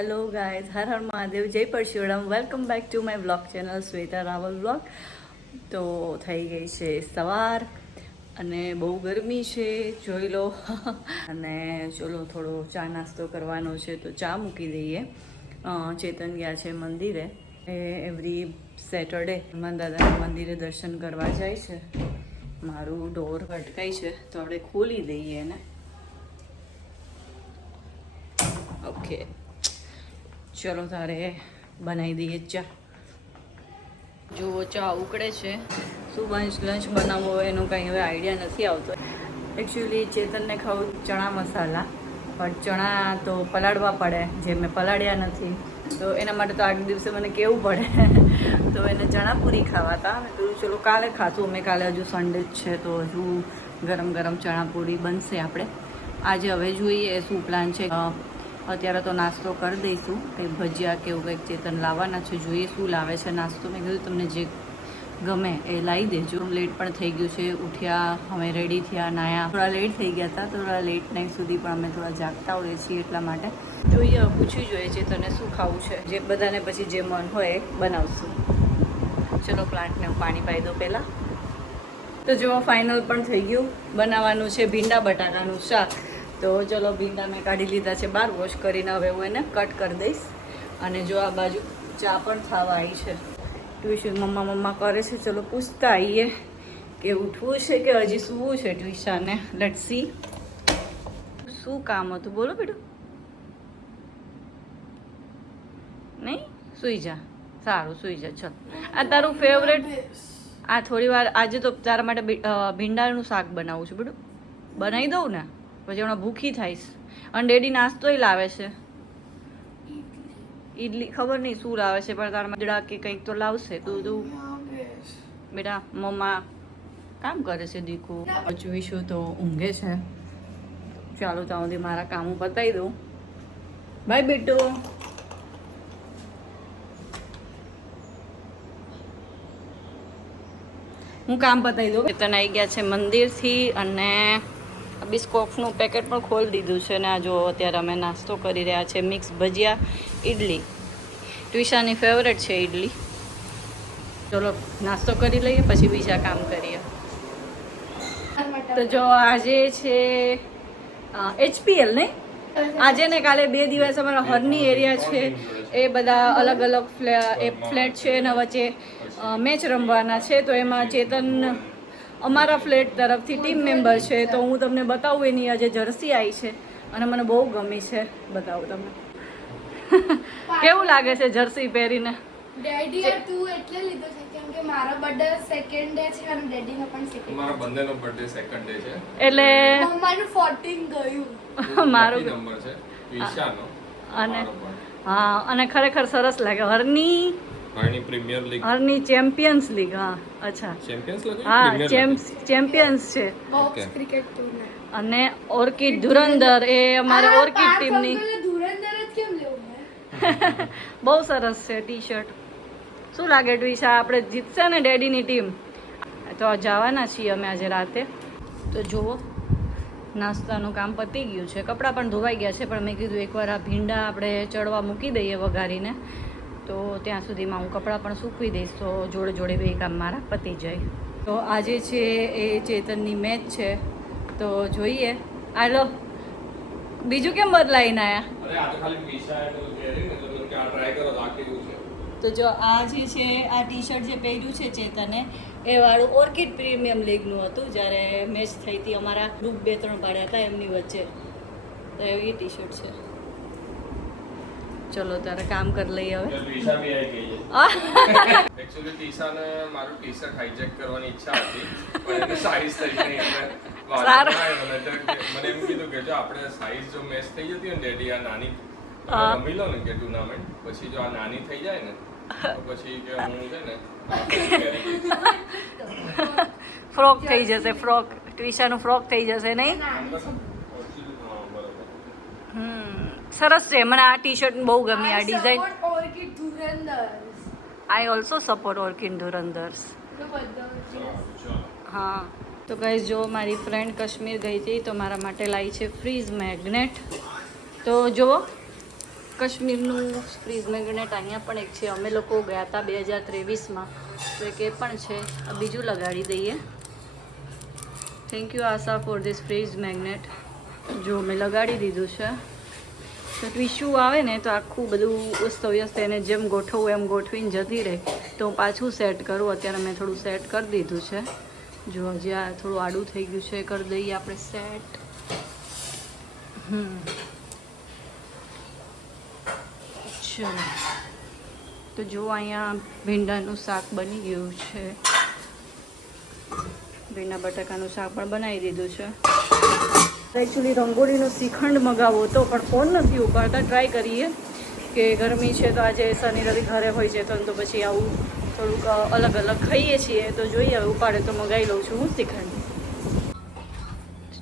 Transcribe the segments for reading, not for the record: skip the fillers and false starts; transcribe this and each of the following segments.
Hello guys, હર હર મહાદેવ, જય Parshuram. Welcome back to my vlog channel Shweta Rawal vlog. તો થઈ ગઈ છે સવાર અને બહુ ગરમી છે, જોઈ લો. અને ચલો થોડો ચા નાસ્તો કરવાનો છે તો ચા મૂકી દઈએ. ચેતન ગયા છે મંદિરે. એવરી સેટરડે હનુમાન દાદાના મંદિરે દર્શન કરવા જાય છે. મારું ડોર ભટકાઈ છે તો આપણે ખોલી દઈએ એને. ઓકે, ચલો તારે બનાવી દઈએ ચા. જુઓ ચા ઉકળે છે. શું લંચ બનાવવો હોય એનો કંઈ હવે આઈડિયા નથી આવતો. એકચ્યુઅલી ચેતનને ખાવું ચણા મસાલા, પણ ચણા તો પલાળવા પડે, જે મેં પલાળ્યા નથી, તો એના માટે તો આગલા દિવસે મને કહેવું પડે. તો એને ચણા પૂરી ખાવા હતા. મેં કીધું ચલો કાલે ખાતું. અમે કાલે હજુ સન્ડે જ છે તો હજુ ગરમ ગરમ ચણા પૂરી બનશે. આપણે આજે હવે જોઈએ શું પ્લાન છે. અત્યારે તો નાસ્તો કરી દઈશું, કંઈ ભજીયા કે એવું કંઈક ચેતન લાવવાના છે. જોઈએ શું લાવે છે નાસ્તો. મેં કીધું તમને જે ગમે એ લાવી દેજો. લેટ પણ થઈ ગયું છે. ઉઠ્યા, અમે રેડી થયા, નાયા. થોડા લેટ થઈ ગયા હતા, થોડા લેટ નાઇટ સુધી પણ અમે થોડા જાગતા હોઈએ છીએ, એટલા માટે જોઈએ. પૂછવું જોઈએ ચેતનને શું ખાવું છે. જે બધાને પછી જે મન હોય એ બનાવશું. ચલો પ્લાન્ટને હું પાણી પાઈ દઉં પહેલાં. તો જો ફાઇનલ પણ થઈ ગયું. બનાવવાનું છે ભીંડા બટાકાનું શાક. તો ચલો ભીંડા મેં કાઢી લીધા છે બહાર, વોશ કરીને હવે હું એને કટ કરી દઈશ. અને જો આ બાજુ ચા પણ થવા આવી છે. ટ્યુશન મમ્મા કરે છે. ચલો પૂછતા આવીએ કે ઉઠવું છે કે હજી સૂવું છે ટ્યુશને. લેટ્સ સી શું કામ હતું, બોલો બેટું. નહીં સૂઈ જા, સારું સૂઈ જા. ચલ, આ તારું ફેવરેટ. આ થોડી વાર આજે તો તારા માટે ભીંડાનું શાક બનાવું છું બેટું. બનાવી દઉં ને, પછી હમણાં ભૂખી થઈશ. અને ડેડી નાસ્તોય લાવે છે, ઈડલી. ખબર નહીં શું લાવે છે, પણ તારા મજડા કે કંઈક તો લાવશે. તું બેટા મમ્મા કામ કરે છે દીકુ. જોઈશું તો ઊંઘે છે. ચાલો ત્યાં સુધી મારા કામ પતાવી દઉં. બાય બેટો. હું કામ પતાવી દઉં. તને આવી ગયા છે મંદિરથી અને બિસ્કોફનું પેકેટ પણ ખોલી દીધું છે. ને આ જો અત્યારે અમે નાસ્તો કરી રહ્યા છે, મિક્સ ભજીયા ઇડલી. ટ્વિશાની ફેવરેટ છે ઇડલી. ચલો નાસ્તો કરી લઈએ, પછી બીજા કામ કરીએ. તો જો આજે છે HPL નહીં, આજે ને કાલે 2 દિવસ અમારા હરની એરિયા છે એ બધા અલગ અલગ ફ્લેટ છે એના વચ્ચે મેચ રમવાના છે. તો એમાં ચેતન અમારા ફ્લેટ તરફથી ટીમ મેમ્બર છે. તો હું તમને બતાવું એની આજે જર્સી આવી છે અને મને બહુ ગમી છે. બતાવું તમને. કેવું લાગે છે જર્સી પહેરીને? ડેડી તું એટલે લીધો છે કેમ કે મારો બર્થડે સેકન્ડ ડે છે અને ડેડીનો પણ સેકન્ડ. મારા બંનેનો બર્થડે સેકન્ડ ડે છે. એટલે મમ્માનું 14 ગયું. મારું નંબર છે ઈશાનો. અને હા, અને ખરેખર સરસ લાગે. હરની પ્રીમિયર લીગ, હરની ચેમ્પિયન્સ લીગ. હા અચ્છા, ચેમ્પિયન્સ લીગ. હા ચેમ્પિયન્સ છે. Box cricket tournament. અને ઓર્કિડ ધુરંધર એ અમારે ઓર્કિડ ટીમની. ધુરંધર જ કેમ લેવું મેં? બહુ સરસ છે ટી શર્ટ. શું લાગે ટ્વિશા, આપણે જીતશે ને ડેડીની ટીમ? તો જવાના છીએ અમે આજે રાતે. તો જુઓ નાસ્તાનું કામ પતી ગયું છે, કપડાં પણ ધોવાઈ ગયા છે. પણ મેં કીધું એકવાર આ ભીંડા આપણે ચડવા મૂકી દઈએ વઘારીને, તો ત્યાં સુધીમાં હું કપડાં પણ સૂકવી દઈશ. તો જોડે જોડે બે કામ મારા પતી જાય. તો આજે છે એ ચેતનની મેચ છે, તો જોઈએ. હાલો, બીજું કેમ બદલાઈને આવ્યા? અરે આ તો ખાલી પીસા તો કેરી ને તો કે આ ટ્રાય કરો તો આ કેવું છે. તો જો આ જે છે આ ટી શર્ટ જે પહેર્યું છે ચેતને, એ વાળું ઓર્કિડ પ્રીમિયમ લીગનું હતું. જ્યારે મેચ થઈ હતી અમારા ગ્રુપ 2-3 પાડ્યા હતા એમની વચ્ચે, તો એવી ટી શર્ટ છે. ચલો તારે કામ કરી લઈએ હવે. ટીશા બી આવી ગઈ છે. એક્ચ્યુઅલી ટીશાને મારું ટી શર્ટ હાઈજેક કરવાની ઈચ્છા હતી, પણ એને સાઈઝ થઈ ગઈ એટલે સારું. મને એમ કીધું કે જો આપણે સાઈઝ જો મેચ થઈ જતી હોય ને ડેડી, આ નાની રમી લો ને કે ટુર્નામેન્ટ, પછી જો આ નાની થઈ જાય ને તો પછી કે હું છે ને ફ્રોક થઈ જશે. ફ્રોક ટ્વિશાનું ફ્રોક થઈ જશે નહીં? સરસ છે. મને આ ટી શર્ટ બહુ ગમી, આ design. Orchid Dhurandhars. I also support Orchid Dhurandhars. હા, તો ગાઈઝ જો મારી ફ્રેન્ડ કાશ્મીર ગઈ હતી તો મારા માટે લાવી છે ફ્રીઝ મેગ્નેટ. તો જુઓ કાશ્મીરનું ફ્રીઝ મેગ્નેટ અહીંયા પણ એક છે. અમે લોકો ગયા હતા 2023માં, તો એક એ પણ છે. આ બીજું લગાડી દઈએ. Thank you Asha for this fridge magnet. જો મેં લગાડી દીધું છે. તો ટીશ્યુ આવે ને તો આખું બધું અસ્તવ્યસ્ત એને જેમ ગોઠવવું એમ ગોઠવીને જતી રહે. તો હું પાછું સેટ કરું. અત્યારે મેં થોડું સેટ કરી દીધું છે. જો હજી આ થોડું આડું થઈ ગયું છે, કરી દઈએ આપણે સેટ. ચલો, તો જો અહીંયા ભીંડાનું શાક બની ગયું છે. ભીંડા બટાકાનું શાક પણ બનાવી દીધું છે. એકચ્યુઅલી રંગોળીનો શ્રીખંડ મગાવો હતો, પણ ફોન નથી ઉપાડતા. ટ્રાય કરીએ કે ગરમી છે તો આજે શનિ રવિ ઘરે હોય છે તો પછી આવું થોડુંક અલગ અલગ ખાઈએ છીએ. તો જોઈએ હવે ઉપાડે તો મગાવી લઉં છું હું શ્રીખંડ.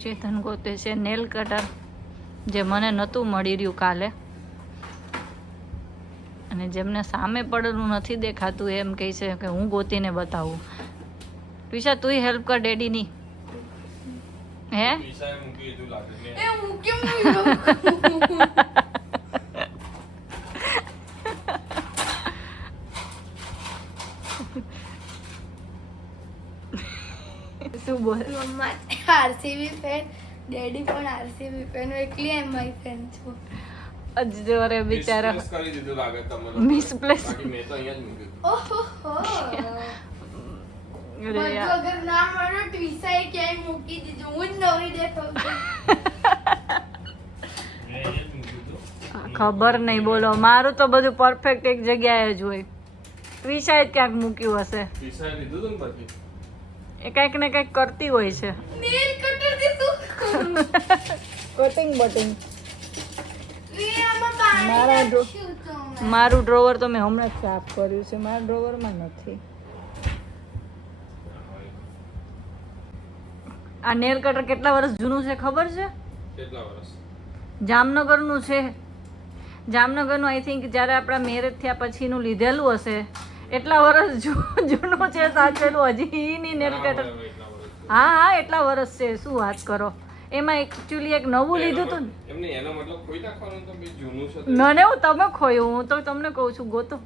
ચેતન ગોતે છે નેલ કટર, જે મને નહોતું મળી રહ્યું કાલે. અને જેમને સામે પડેલું નથી દેખાતું એમ કહે છે કે હું ગોતીને બતાવું. પિશા તું હેલ્પ કર ડેડીની. હે પીસાએ મૂકી દીધું લાગે ને. એ હું કેમ મૂક્યું? શું બોલ? મમ્મા આરસીબી ફેન, ડેડી પણ આરસીબી ફેન, હું એકલી એમઆઈ ફેન છું. અજરે બિચારા Misplace કરી દીધું લાગે તમને. Misplace. બાકી મેં તો અહીંયા જ મૂક્યું હતું. ઓહો અરે બધું યાર. અગર ના મળે ટ્વિસાએ ક્યાંય મૂકી દીધું, હું જ નવરી દેખાઉં છું. મેં અહીંયા જ મૂક્યું હતું. ખબર નહીં, બોલો. મારું તો બધું પરફેક્ટ એક જગ્યાએ જ હોય. ત્વિષાએ જ ક્યાંક મૂક્યું હશે. પીસાએ લીધું હતું ને પછી. એ કંઈક ને કંઈક કરતી હોય છે. નેલ કટર થી શું કરું? કટિંગ બટિંગ. એ આમાં પાણી મારા જો- નાખ્યું હતું મેં. મારું ડ્રોવર તો મેં હમણાં જ સાફ કર્યું છે. મારા ડ્રોવરમાં નથી. આ નેલ કટર કેટલા વર્ષ જૂનું છે ખબર છે? કેટલા વર્ષ? જામનગરનું છે. જામનગરનું આઈ થિંક જ્યારે આપણા મેરેજ થયા પછીનું લીધેલું હશે. એટલા વર્ષ જૂનું છે સાચેલું. હજી ની નેલ કટર. એટલા વર્ષ. હા હા, એટલા વર્ષ છે. શું વાત કરો? એમાં એકચ્યુઅલી એક નવું લીધું હતું ને. એમને એનો મતલબ ખોઈ નાખવાનું તો બી જૂનું છે તો મને હું તમે ખોયું, હું તો તમને કહું છું ગોતો.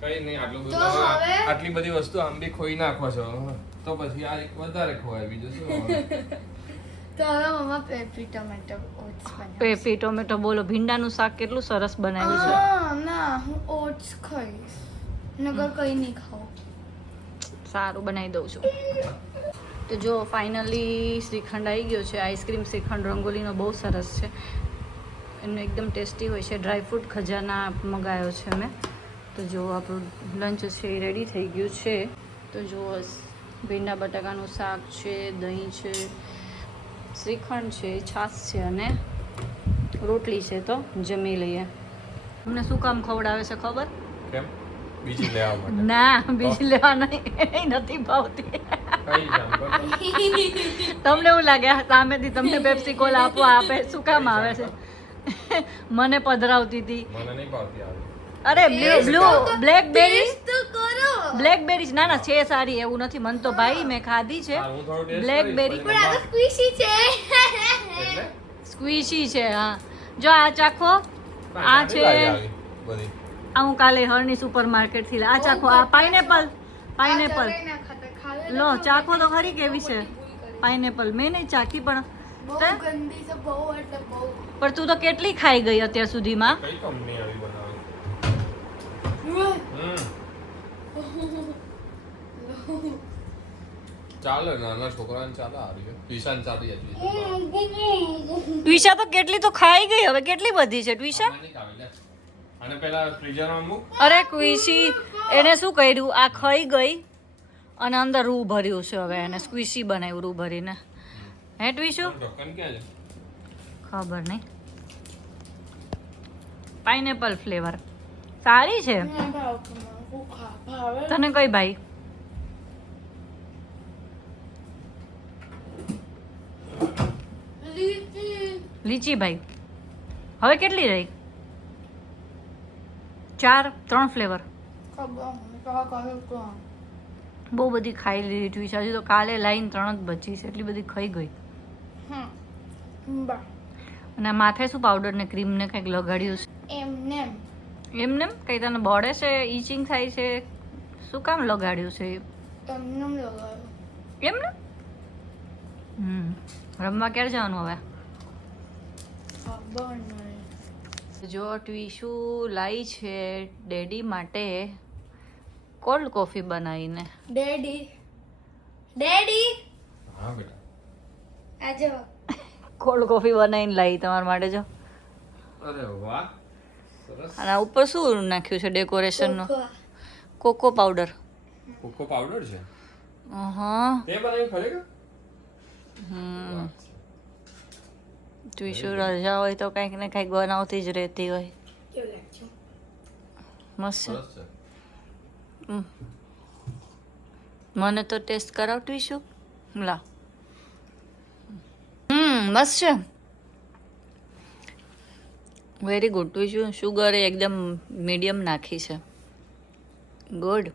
કઈ નહીં. આટલું બધું તો તમે હવે- આટલી બધી વસ્તુ આમ બી ખોઈ નાખો છો તો પછી આ એક વધારે ખોવાય. બીજું શું હવે? તો હવે મમ્મા પેપરી ટમેટો ઓટ્સ બનાવશે. પેપી ટોમેટો બોલો. ભીંડાનું શાક કેટલું સરસ બનાવ્યું છે. ના હું ઓટ્સ ખાઈશ, નગર કઈ નહીં ખાઉં. સારું, બનાવી દઉં છું. તો જો ફાઇનલી શ્રીખંડ આવી ગયો છે. આઈસ્ક્રીમ શ્રીખંડ રંગોલીનો બહુ સરસ છે. એનું એકદમ ટેસ્ટી હોય છે. ડ્રાયફ્રૂટ ખજાના મંગાવ્યો છે મેં. તો જો આપણું લંચ છે એ રેડી થઈ ગયું છે. તો જો ભીંડા બટાકાનું શાક છે, દહીં છે, શ્રીખંડ છે, છાશ છે અને રોટલી છે. તો જમી લઈએ. અમને શું કામ ખવડાવે છે ખબર? કેમ? બીજી લેવા માટે. ના, બીજી લેવા નહીં, નથી ભાવતી. કઈ જામ કરો? તમને એવું લાગે સામેથી તમને પેપ્સી કોલા આપવા આપે? શું કામ આવે છે? મને પધરાવતી હતી. મને નહીં ભાવતી આવી. અરે બ્લુ બ્લેકબેરી, ટેસ્ટ તો કરો. બ્લેકબેરી ના ના છે સારી, એવું નથી. મન તો ભાઈ મેં ખાધી છે. હા, હું થોડું taste Blackberry. કરીશ, પણ આ તો પછી સ્ક્વિશી છે. એટલે? સ્ક્વીશી છે. હા, જો આ ચાખો. આ ક્યાંથી છે લાવી આવી બધી? આ હું કાલે હરની સુપરમાર્કેટ થી આ ચાખો. આ પાઇનેપલ, પાઇનેપલ આ જરાય ના ખાતા. ખાવે લો, તો ચાખો તો ખરી બહુ કેવી છે મોટી ભૂલ કરી. પાઇનેપલ. મેં નહીં ચાખી પણ બહુ તે? ગંદી છે, બહુ એટલે બહુ. પણ તું તો કેટલી ખાઈ ગઈ અત્યાર સુધીમાં. કઈ કંપની આવી બનાવી? ચાલે, નાના છોકરાને ચાલે આ રીતે. ઈશાન ચાલી હતી. ટ્વિશા તો કેટલી તો ખાઈ ગઈ. હવે કેટલી બધી છે ટ્વિશા? આમાં નહીં ખાવી લે. આને પેલા ફ્રીઝરમાં મૂક. અરે ક્વિશી એને શું કર્યું? આ ખાઈ ગઈ અને અંદર રૂ ભર્યું છે. હવે એને સ્ક્વિશી બનાવ્યું રૂ ભરીને. હે ટ્વિશુ? ઢક્કન ક્યાં છે? ખબર નહીં. પાઇનેપલ ફ્લેવર સારી છે. ના ભાવતું મને. હું ભાવે. તને કઈ ભાઈ? લીચી. લીચી ભાઈ. હવે કેટલી રહી? 4, 3 ફ્લેવર. ખબર નહીં, તો આ કહ્યું તો. બહુ બધી ખાઈ લીધી ટ્વિશા. હજુ તો કાલે લાઈન 3 જ બચી છે. એટલી બધી ખાઈ ગઈ. બા. અને માથે શું પાવડર ને ક્રીમ ને કંઈક લગાડ્યું છે. એમને એમને કઈ તને બળે છે, ઈચિંગ થાય છે, શું કામ લગાડ્યું છે એમને લગાવ્યું. એમને? રમવા ક્યારે જવાનું હવે? ખબર નહીં. જો ટ્વીશુ લાવી છે ડેડી માટે કોલ્ડ કોફી બનાવીને. ડેડી ડેડી હા બેટા. આજો કોલ્ડ કોફી બનાવીને લાવી તમારા માટે. જો અરે વાહ, સરસ. અને આ ઉપર શું નાખ્યું છે ડેકોરેશનનું? Cocoa. Cocoa powder. Cocoa powder છે હા. તે બનાવી ખરેખર? ટ્વીશુ રજા હોય તો કંઈક ને કંઈક બનાવતી જ રહેતી હોય. કેવું લાગ્યું? મસ્ત. સરસ છે. મને તો ટેસ્ટ કરાવ ટ્વીશુ. લા. મસ્ત છે. Very good. ટ્વીશુ શુગર એકદમ મીડિયમ નાખી છે. ગુડ.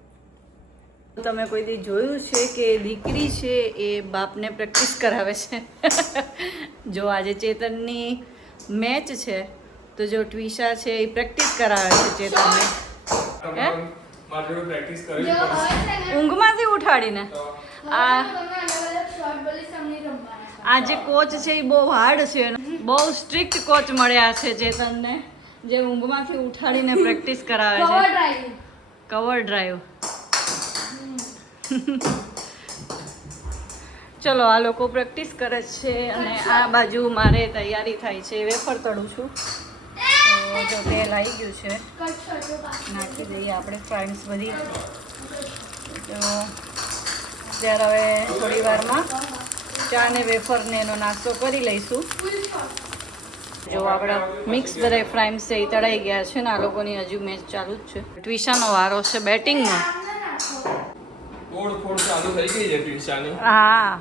તમે કોઈ દી જોયું છે કે દીકરી છે એ બાપને પ્રેક્ટિસ કરાવે છે? જો આજે ચેતનની મેચ છે તો જો ટ્વીશા છે એ પ્રેક્ટિસ કરાવે છે ચેતનને. હે? મારે જોડે પ્રેક્ટિસ કરવી જો પડશે. હોય છે ને ઊંઘમાંથી ઉઠાડીને. તો આ તમે અલગ અલગ શોર્ટ બોલી તમને રમવાના. આ જે કોચ છે એ બહુ હાર્ડ છે. બહુ સ્ટ્રિક્ટ કોચ મળ્યા છે ચેતનને, જે ઊંઘમાંથી ઉઠાડીને પ્રેક્ટિસ કરાવે કવર છે. ડ્રાઈવ. Cover drive. ચલો આ લોકો પ્રેક્ટિસ કરે છે અને આ બાજુ મારે તૈયારી થાય છે. વેફર તળું છું તો જો તેલ આવી ગયું છે, કટ શર્ટો પાછળ. નાખી દઈએ આપણે ફ્રેન્ડ્સ બધી. તો ત્યારે હવે થોડી વારમાં ચા ને વેફર ને એનો નાસ્તો કરી લઈશું. ફૂલ શોર્ટ. જો આપણા મિક્સ બધા ફ્રાઈમ્સ છે એ તળાઈ ગયા છે ને આ લોકોની હજુ મેચ ચાલુ જ છે. ટ્વિશાનો વારો છે બેટિંગનો. આમ ના નાખો. તોડફોડ ચાલુ થઈ ગઈ છે ટ્યુશાની. હા,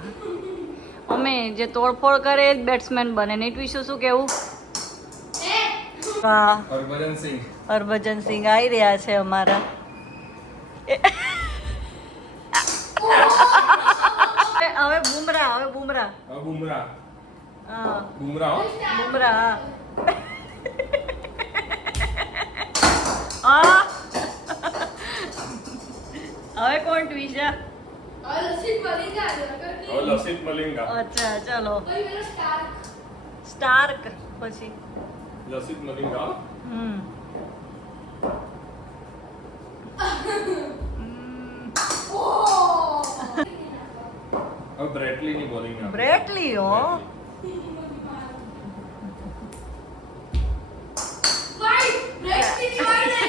અમે જે તોડફોડ કરે એ જ બેટ્સમેન બને. ને ટ્વિશુ શું કેવું? વાહ, હરભજન સિંહ. હરભજન સિંહ આવી રહ્યા છે અમારા. હવે બુમરાહ, હવે બુમરાહ. હવે બુમરાહ. હા, બુમરાહ હો. બુમરાહ. હા. હવે કોણ ટ્વિશા? और लस्सी बनी जा रही है હવે લસિત મલિંગા. અચ્છા ચલો. कोई मेरा स्टार. સ્ટાર્ક પછી. લસિત મલિંગા. ओह. હવે બ્રેટલી ની બોલિંગ આવે. બ્રેટલી હો. वाइट ब्रेक की वाइट है.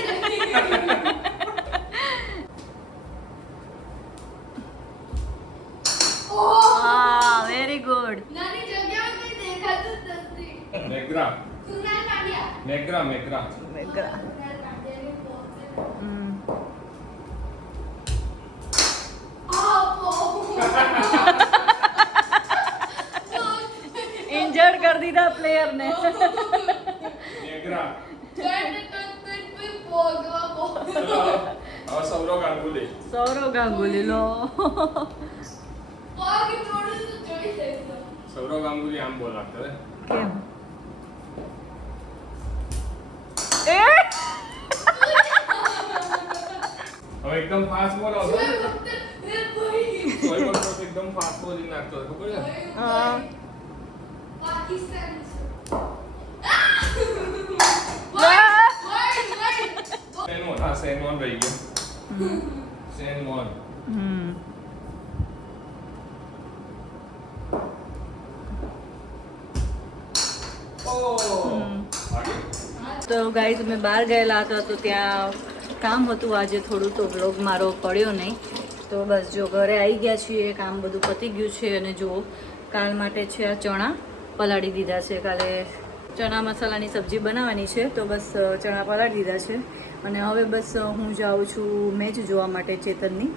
ओह. હા, વેરી ગુડ. नानी जगह में कहीं देखा तो दस्ती. મેગ્રા. सुनाल पांड्या. મેગ્રા મેગ્રા. મેગ્રા. सुनाल पांड्या ने बहुत से. હમ. ઇન્જર્ડ કરી દીધા પ્લેયરને. મેગ્રા. चलो ચલો, હવે સૌરવ ગાંગુલી. સૌરવ ગાંગુલી લો. સૌરવ ગાંગુલી આમ બોલ આપતા હે. કેમ? એ હવે એકદમ ફાસ્ટ બોલ આવતો હે. સોય બોલ તો એકદમ ફાસ્ટ બોલિંગ નાખતો હતો, ખબર છે? હા. સેનવોન. હા, સેનવોન રહી ગયો. સેનવોન. હમ. તો ગાઈઝ અમે બહાર ગયેલા હતા તો ત્યાં કામ હતું આજે થોડું, તો વ્લોગ મારો પડ્યો નહીં. તો બસ જો ઘરે આવી ગયા છીએ, કામ બધું પતી ગયું છે. અને જો કાલ માટે છે આ ચણા પલાળી દીધા છે. કાલે ચણા મસાલાની સબ્જી બનાવવાની છે તો બસ ચણા પલાળી દીધા છે. અને હવે બસ હું જાઉં છું મેચ જોવા માટે ચેતનની.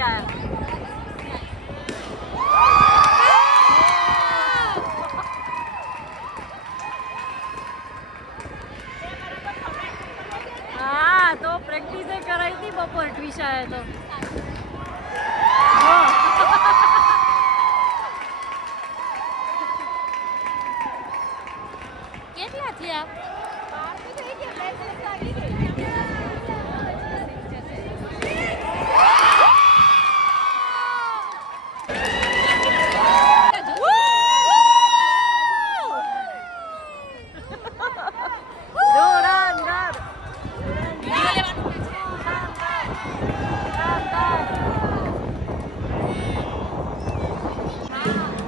જીતી આયા. હા તો પ્રેક્ટિસ કરાવી હતી બપોર ટ્વિશાએ તો. કેટલા થયા?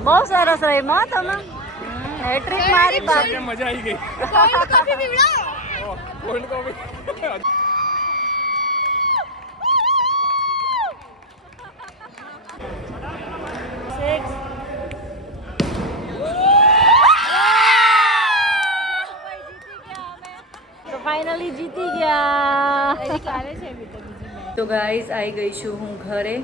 બહુ સરસ રમ્યા તમે. હેટ્રિક મારી બાકી. મજા આવી ગઈ. કોલ્ડ કોફી પીવડાવો. Cold coffee. તો ફાઇનલી જીતી ગયા. તો ગાઈઝ આવી ગઈ છું હું ઘરે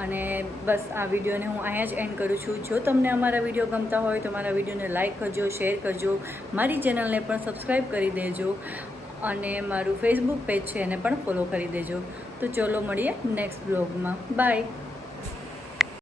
અને બસ આ વિડીયોને હું અહીંયા જ એન્ડ કરું છું. જો તમને અમારા વિડીયો ગમતા હોય તો મારા વિડીયોને લાઇક કરજો, શેર કરજો, મારી ચેનલને પણ સબસ્ક્રાઈબ કરી દેજો અને મારું ફેસબુક પેજ છે એને પણ ફોલો કરી દેજો. તો ચલો મળીએ નેક્સ્ટ બ્લોગમાં. બાય.